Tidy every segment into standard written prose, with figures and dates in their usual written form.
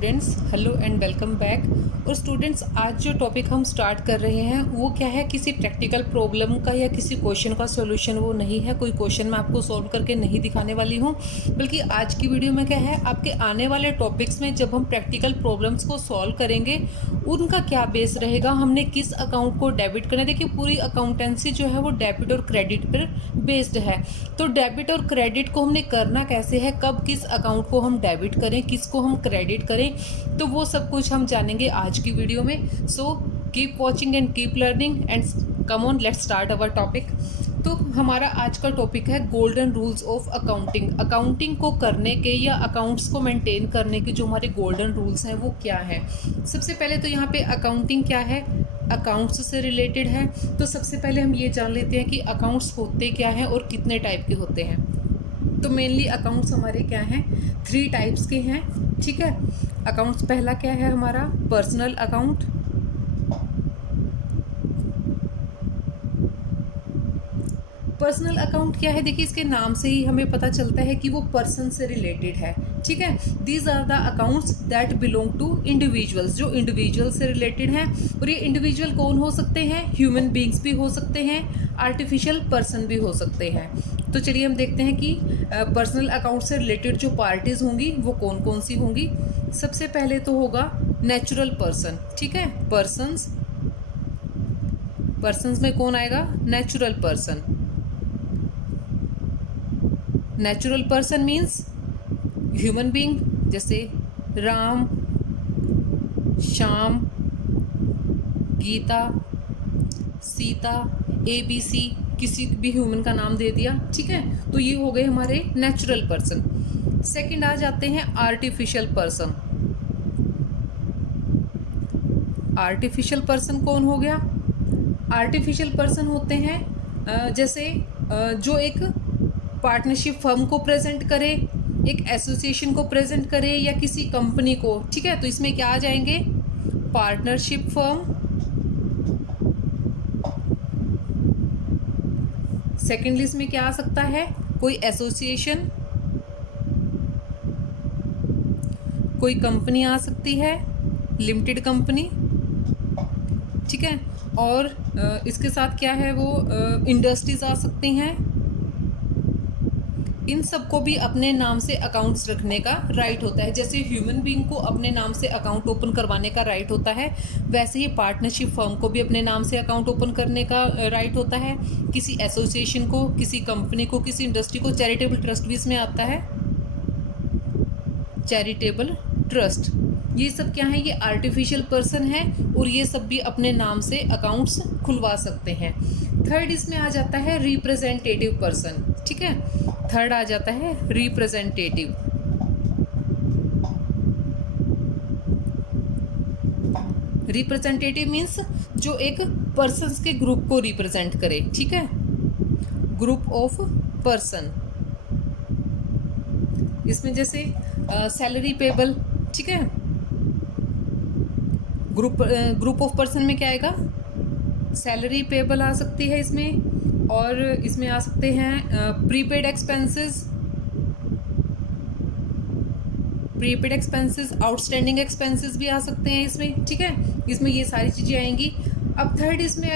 Students, hello and welcome back. और students, आज जो टॉपिक हम स्टार्ट कर रहे हैं वो क्या है, किसी प्रैक्टिकल प्रॉब्लम का या किसी क्वेश्चन का सॉल्यूशन वो नहीं है। कोई क्वेश्चन मैं आपको सॉल्व करके नहीं दिखाने वाली हूँ, बल्कि आज की वीडियो में क्या है, आपके आने वाले टॉपिक्स में जब हम प्रैक्टिकल प्रॉब्लम्स को सॉल्व करेंगे उनका क्या बेस रहेगा, हमने किस अकाउंट को डेबिट करना है। देखिए, पूरी अकाउंटेंसी जो है वो डेबिट और क्रेडिट पर बेस्ड है। तो डेबिट और क्रेडिट को हमने करना कैसे है, कब किस अकाउंट को हम डेबिट करें, किसको हम क्रेडिट करें, तो वो सब कुछ हम जानेंगे आज की वीडियो में। So keep watching and keep learning and come on, let's start our topic. तो हमारा आज का टॉपिक है golden rules of accounting. Accounting को करने के या अकाउंट्स को मेंटेन करने के जो हमारे गोल्डन रूल्स हैं वो क्या है। सबसे पहले तो यहाँ पे अकाउंटिंग क्या है, अकाउंट्स से रिलेटेड है। तो सबसे पहले हम ये जान लेते हैं कि अकाउंट्स होते क्या हैं और कितने टाइप के होते हैं। तो मेनली अकाउंट्स हमारे क्या हैं, 3 टाइप्स के हैं। ठीक है, अकाउंट्स पहला क्या है हमारा, पर्सनल अकाउंट। पर्सनल अकाउंट क्या है, देखिए इसके नाम से ही हमें पता चलता है कि वो पर्सन से रिलेटेड है। ठीक है, these are the accounts that belong to individuals, जो इंडिविजुअल से रिलेटेड हैं। और ये इंडिविजुअल कौन हो सकते हैं, ह्यूमन बींग्स भी हो सकते हैं, आर्टिफिशियल पर्सन भी हो सकते हैं। तो चलिए हम देखते हैं कि पर्सनल अकाउंट से रिलेटेड जो पार्टीज होंगी वो कौन कौन सी होंगी। सबसे पहले तो होगा नेचुरल पर्सन। ठीक है, पर्सन्स में कौन आएगा, natural person. Natural person means human being, जैसे राम, श्याम, गीता, सीता, ABC, किसी भी ह्यूमन का नाम दे दिया। ठीक है, तो ये हो गए हमारे नेचुरल पर्सन। सेकंड आ जाते हैं आर्टिफिशियल पर्सन। आर्टिफिशियल पर्सन कौन हो गया, आर्टिफिशियल पर्सन होते हैं जैसे जो एक पार्टनरशिप फर्म को प्रेजेंट करे, एक एसोसिएशन को प्रेजेंट करे या किसी कंपनी को। ठीक है, तो इसमें क्या आ जाएंगे, पार्टनरशिप फर्म। सेकेंड लिस्ट में क्या आ सकता है, कोई एसोसिएशन, कोई कंपनी आ सकती है, लिमिटेड कंपनी। ठीक है, और इसके साथ क्या है, वो इंडस्ट्रीज आ सकती हैं। इन सबको भी अपने नाम से अकाउंट्स रखने का राइट होता है। जैसे ह्यूमन बीइंग को अपने नाम से अकाउंट ओपन करवाने का राइट होता है, वैसे ही पार्टनरशिप फर्म को भी अपने नाम से अकाउंट ओपन करने का राइट होता है। किसी एसोसिएशन को, किसी कंपनी को, किसी इंडस्ट्री को, चैरिटेबल ट्रस्ट भी इसमें आता है, चैरिटेबल ट्रस्ट। ये सब क्या है, ये आर्टिफिशियल पर्सन है और ये सब भी अपने नाम से अकाउंट्स खुलवा सकते हैं। थर्ड इसमें आ जाता है रिप्रेजेंटेटिव पर्सन। ठीक है, थर्ड आ जाता है रिप्रेजेंटेटिव। रिप्रेजेंटेटिव मीन्स जो एक पर्सन्स के ग्रुप को रिप्रेजेंट करे। ठीक है, ग्रुप ऑफ पर्सन। इसमें जैसे सैलरी पेबल। ठीक है, ग्रुप ऑफ पर्सन में क्या आएगा, सैलरी पेबल आ सकती है इसमें, और इसमें आ सकते हैं प्रीपेड एक्सपेंसेस, आउटस्टैंडिंग एक्सपेंसेस भी आ सकते हैं इसमें। ठीक है, इसमें ये सारी चीज़ें आएंगी। अब थर्ड इसमें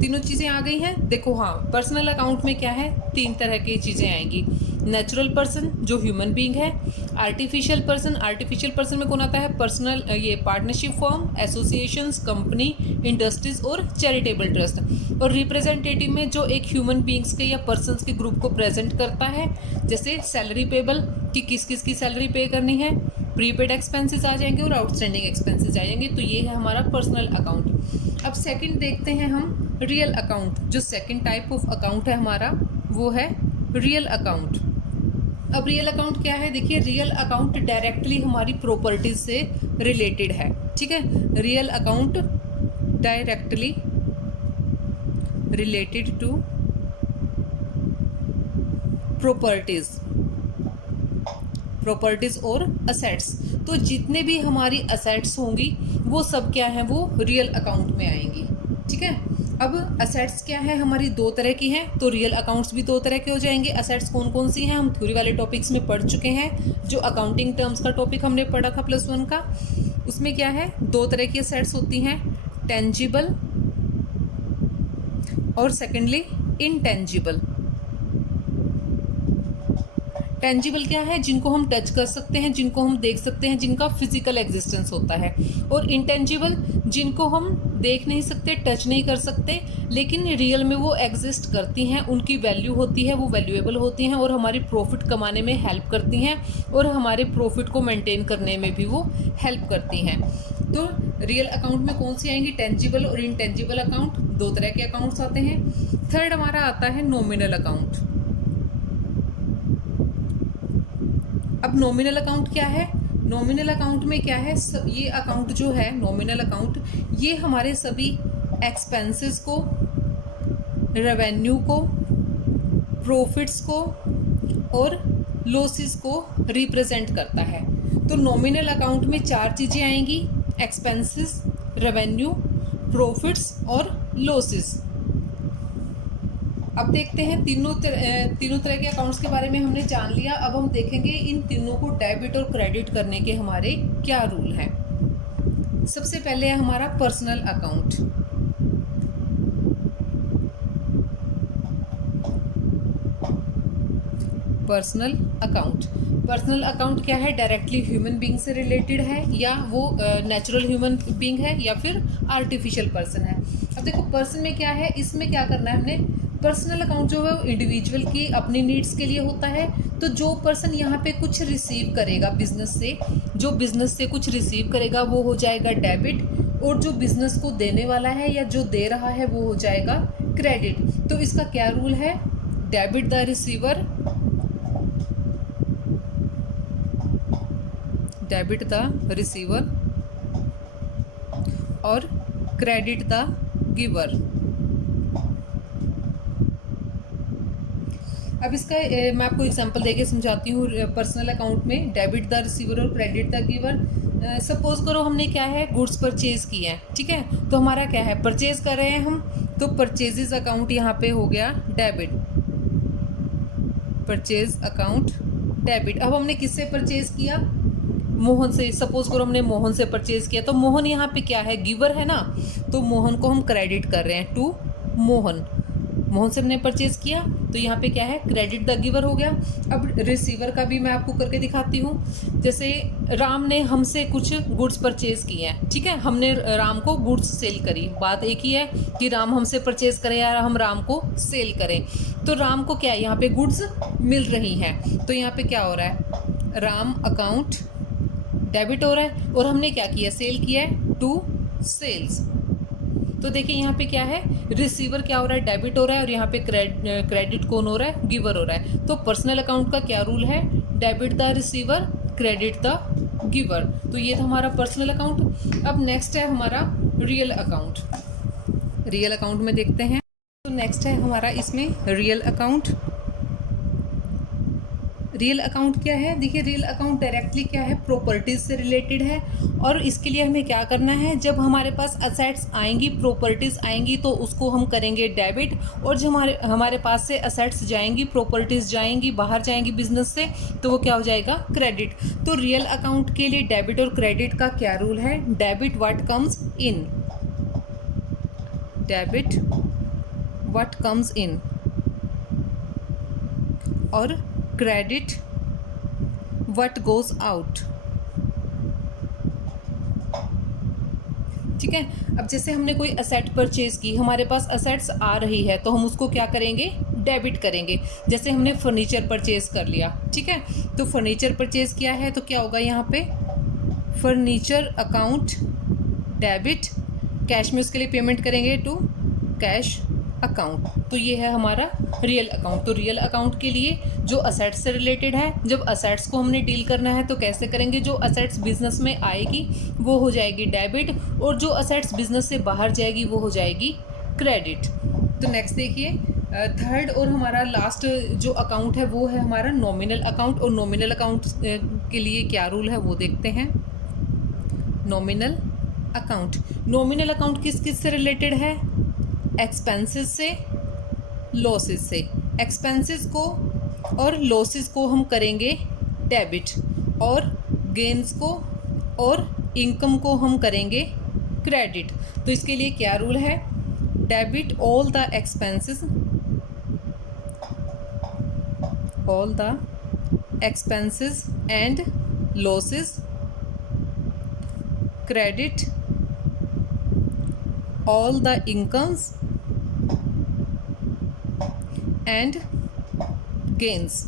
तीनों चीज़ें आ गई हैं। देखो, हाँ, पर्सनल अकाउंट में क्या है, 3 तरह की चीज़ें आएंगी। नेचुरल पर्सन जो ह्यूमन बीइंग है, आर्टिफिशियल पर्सन में कौन आता है, पर्सनल, ये partnership firm, associations, company, industries और चैरिटेबल ट्रस्ट। और रिप्रेजेंटेटिव में जो एक ह्यूमन बीइंग्स के या पर्सन्स के ग्रुप को प्रेजेंट करता है, जैसे सैलरी पेबल कि किस किस की सैलरी पे करनी है, प्रीपेड एक्सपेंसेस आ जाएंगे और आउटस्टैंडिंग एक्सपेंसेस आ जाएंगे। तो ये है हमारा पर्सनल अकाउंट। अब सेकंड देखते हैं हम रियल अकाउंट। जो सेकंड टाइप ऑफ अकाउंट है हमारा वो है रियल अकाउंट। अब रियल अकाउंट क्या है, देखिए रियल अकाउंट डायरेक्टली हमारी प्रॉपर्टीज से रिलेटेड है। ठीक है, real account directly related to properties और असेट्स। तो जितने भी हमारी असेट्स होंगी वो सब क्या है, वो रियल अकाउंट में आएंगी। ठीक है, अब असेट्स क्या है हमारी, दो तरह की हैं, तो रियल अकाउंट्स भी दो तरह के हो जाएंगे। असेट्स कौन कौन सी हैं हम थ्योरी वाले टॉपिक्स में पढ़ चुके हैं। जो अकाउंटिंग टर्म्स का टॉपिक हमने पढ़ा था +1 का, उसमें क्या है, दो तरह की असेट्स होती हैं, टेंजिबल और सेकेंडली इनटेंजिबल। टेंजिबल क्या है, जिनको हम टच कर सकते हैं, जिनको हम देख सकते हैं, जिनका फिजिकल एग्जिस्टेंस होता है। और इंटेंजिबल, जिनको हम देख नहीं सकते, टच नहीं कर सकते, लेकिन रियल में वो एग्जिस्ट करती हैं, उनकी वैल्यू होती है, वो वैल्यूएबल होती हैं और हमारी प्रॉफिट कमाने में हेल्प करती हैं और हमारे प्रॉफिट को मेंटेन करने में भी वो हेल्प करती हैं। तो रियल अकाउंट में कौन सी आएंगी, टेंजिबल और इनटेंजिबल अकाउंट, दो तरह के अकाउंट्स आते हैं। थर्ड हमारा आता है नॉमिनल अकाउंट। अब नॉमिनल अकाउंट क्या है, नॉमिनल अकाउंट में क्या है, ये अकाउंट जो है नॉमिनल अकाउंट, ये हमारे सभी एक्सपेंसेस को, रेवेन्यू को, प्रॉफिट्स को और लॉसेस को रिप्रेजेंट करता है। तो नॉमिनल अकाउंट में चार चीज़ें आएंगी, एक्सपेंसेस, रेवेन्यू, प्रॉफिट्स और लॉसेस। अब देखते हैं तीनों तरह के अकाउंट्स के बारे में हमने जान लिया। अब हम देखेंगे इन तीनों को डेबिट और क्रेडिट करने के हमारे क्या रूल हैं। सबसे पहले है हमारा personal account. Personal account, personal account क्या है, डायरेक्टली ह्यूमन बीइंग से रिलेटेड है, या वो नेचुरल ह्यूमन बीइंग है या फिर आर्टिफिशियल पर्सन है। अब देखो पर्सन में क्या है, इसमें क्या करना है हमने, पर्सनल अकाउंट जो है वो इंडिविजुअल की अपनी नीड्स के लिए होता है। तो जो पर्सन यहाँ पे कुछ रिसीव करेगा बिजनेस से, जो बिजनेस से कुछ रिसीव करेगा वो हो जाएगा डेबिट, और जो बिजनेस को देने वाला है या जो दे रहा है वो हो जाएगा क्रेडिट। तो इसका क्या रूल है, debit the receiver, debit the receiver और क्रेडिट द गिवर। अब इसका मैं आपको एग्जांपल देके समझाती हूँ। पर्सनल अकाउंट में डेबिट द रिसीवर और क्रेडिट द गिवर। सपोज करो हमने क्या है, गुड्स परचेज किए हैं, ठीक है, तो हमारा क्या है, परचेज कर रहे हैं हम, तो परचेजेस अकाउंट यहाँ पे हो गया डेबिट, परचेज अकाउंट डेबिट। अब हमने किससे परचेज किया, मोहन से। सपोज करो हमने मोहन से परचेज किया, तो मोहन यहाँ पे क्या है, गिवर है ना, तो मोहन को हम क्रेडिट कर रहे हैं टू मोहन। मोहन से हमने परचेज किया तो यहाँ पे क्या है, क्रेडिट द गिवर हो गया। अब रिसीवर का भी मैं आपको करके दिखाती हूँ। जैसे राम ने हमसे कुछ गुड्स परचेज किए हैं, ठीक है, हमने राम को गुड्स सेल करी। बात एक ही है कि राम हमसे परचेज करें या हम राम को सेल करें। तो राम को क्या है, यहाँ पे गुड्स मिल रही हैं, तो यहाँ पे क्या हो रहा है, राम अकाउंट डेबिट हो रहा है, और हमने क्या किया, सेल किया है टू सेल्स। तो देखिए यहाँ पे क्या है, रिसीवर क्या हो रहा है, डेबिट हो रहा है, और यहाँ पे क्रेडिट कौन हो रहा है, गिवर हो रहा है। तो पर्सनल अकाउंट का क्या रूल है, debit the receiver, credit the giver. तो ये था हमारा पर्सनल अकाउंट। अब नेक्स्ट है हमारा रियल अकाउंट। रियल अकाउंट में देखते हैं, तो नेक्स्ट है हमारा इसमें रियल अकाउंट। रियल अकाउंट क्या है, देखिए रियल अकाउंट डायरेक्टली क्या है, प्रॉपर्टीज से रिलेटेड है। और इसके लिए हमें क्या करना है, जब हमारे पास असेट्स आएंगी, प्रॉपर्टीज आएंगी, तो उसको हम करेंगे डेबिट, और जब हमारे पास से असेट्स जाएंगी, प्रॉपर्टीज जाएंगी, बाहर जाएंगी बिजनेस से, तो वो क्या हो जाएगा, क्रेडिट। तो रियल अकाउंट के लिए डेबिट और क्रेडिट का क्या रूल है, debit what comes in, debit what comes in, और क्रेडिट व्हाट गोज आउट। ठीक है, अब जैसे हमने कोई असेट परचेज की, हमारे पास असेट्स आ रही है, तो हम उसको क्या करेंगे, डेबिट करेंगे। जैसे हमने फर्नीचर परचेज कर लिया, ठीक है, तो फर्नीचर परचेज किया है, तो क्या होगा यहाँ पे, फर्नीचर अकाउंट डेबिट, कैश में उसके लिए पेमेंट करेंगे टू कैश अकाउंट। तो ये है हमारा रियल अकाउंट। तो रियल अकाउंट के लिए जो असेट्स से रिलेटेड है, जब असेट्स को हमने डील करना है तो कैसे करेंगे, जो असेट्स बिजनेस में आएगी वो हो जाएगी डेबिट, और जो असेट्स बिजनेस से बाहर जाएगी वो हो जाएगी क्रेडिट। तो नेक्स्ट देखिए, थर्ड और हमारा लास्ट जो अकाउंट है वो है हमारा नॉमिनल अकाउंट। और नॉमिनल अकाउंट के लिए क्या रूल है वो देखते हैं। नॉमिनल अकाउंट, नॉमिनल अकाउंट किस किस से रिलेटेड है, एक्सपेंसेस से, लॉसेस से। एक्सपेंसेस को और लॉसेस को हम करेंगे डेबिट, और गेन्स को और इनकम को हम करेंगे क्रेडिट। तो इसके लिए क्या रूल है? Debit all the expenses, all the expenses and losses, credit all the incomes and gains.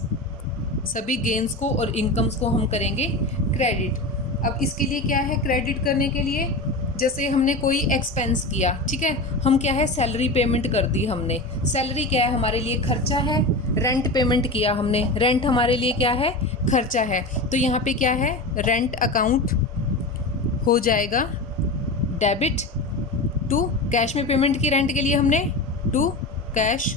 सभी गेन्स को और इनकम्स को हम करेंगे क्रेडिट। अब इसके लिए क्या है? क्रेडिट करने के लिए जैसे हमने कोई एक्सपेंस किया, ठीक है, हम क्या है सैलरी पेमेंट कर दी हमने। सैलरी क्या है? हमारे लिए खर्चा है। रेंट पेमेंट किया हमने, रेंट हमारे लिए क्या है? खर्चा है। तो यहाँ पे क्या है? रेंट अकाउंट हो जाएगा डेबिट टू कैश में पेमेंट की रेंट के लिए हमने, टू कैश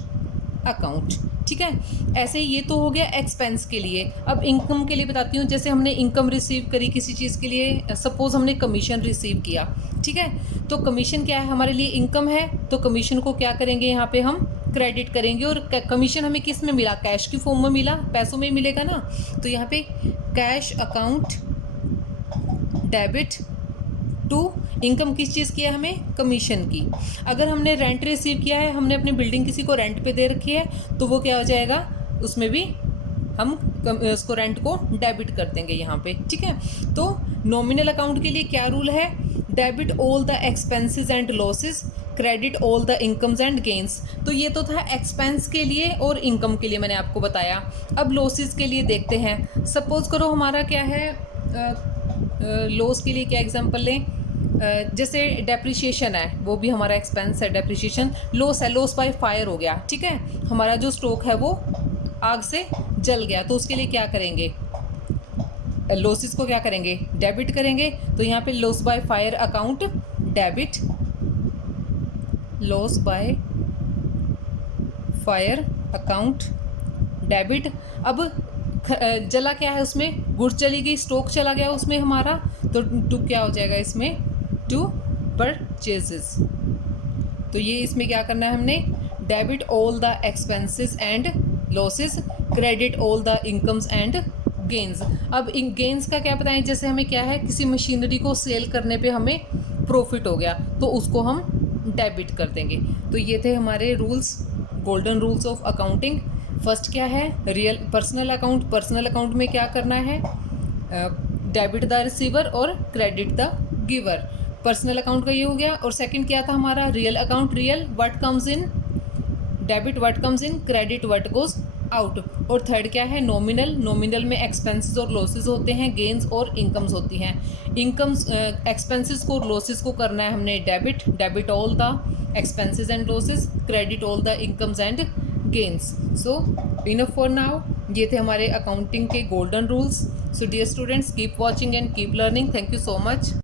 अकाउंट, ठीक है। ऐसे ही ये तो हो गया एक्सपेंस के लिए। अब इनकम के लिए बताती हूँ। जैसे हमने इनकम रिसीव करी किसी चीज़ के लिए, सपोज हमने कमीशन रिसीव किया, ठीक है, तो कमीशन क्या है? हमारे लिए इनकम है। तो कमीशन को क्या करेंगे? यहाँ पे हम क्रेडिट करेंगे। और कमीशन हमें किस में मिला? कैश की फॉर्म में मिला, पैसों में मिलेगा ना। तो यहाँ पे cash account debit to income किस चीज़ की है? हमें कमीशन की। अगर हमने रेंट रिसीव किया है, हमने अपनी बिल्डिंग किसी को रेंट पे दे रखी है, तो वो क्या हो जाएगा? उसमें भी हम उसको रेंट को डेबिट कर देंगे यहाँ पे, ठीक है। तो नॉमिनल अकाउंट के लिए क्या रूल है? Debit all the expenses and losses, credit all the incomes and gains. तो ये तो था एक्सपेंस के लिए और इनकम के लिए मैंने आपको बताया। अब लॉसेस के लिए देखते हैं। सपोज करो हमारा क्या है, लॉस के लिए क्या एग्जांपल लें? जैसे डेप्रिसिएशन है, वो भी हमारा एक्सपेंस है। डेप्रिसिएशन लॉस है, लॉस बाय फायर हो गया, ठीक है। हमारा जो स्टॉक है वो आग से जल गया, तो उसके लिए क्या करेंगे? लॉसेस को क्या करेंगे? डेबिट करेंगे। तो यहाँ पे loss by fire account debit, loss by fire account debit. अब जला क्या है? उसमें गुड्स चली गई, स्टॉक चला गया उसमें हमारा, तो टू क्या हो जाएगा इसमें? To purchases. तो ये इसमें क्या करना है हमने? Debit all the expenses and losses, credit all the incomes and gains. अब इन गेन्स का क्या बताएं? जैसे हमें क्या है, किसी मशीनरी को सेल करने पे हमें प्रॉफिट हो गया, तो उसको हम डेबिट कर देंगे। तो ये थे हमारे rules, golden rules of accounting. First क्या है? Real personal account. Personal account में क्या करना है? डेबिट द रिसीवर और credit the giver. Personal account का ये हो गया। और सेकंड क्या था हमारा? Real account. Real what comes in, debit what comes in, credit what goes out. और थर्ड क्या है? नॉमिनल। नॉमिनल में एक्सपेंसेस और लॉसेस होते हैं, गेन्स और इनकम्स होती हैं। इनकम्स एक्सपेंसेस को और लॉसेस को करना है हमने debit, debit all the expenses and losses, credit all the incomes and gains. So enough for now. ये थे हमारे अकाउंटिंग के golden rules. So dear students, keep watching and keep learning. Thank you so much.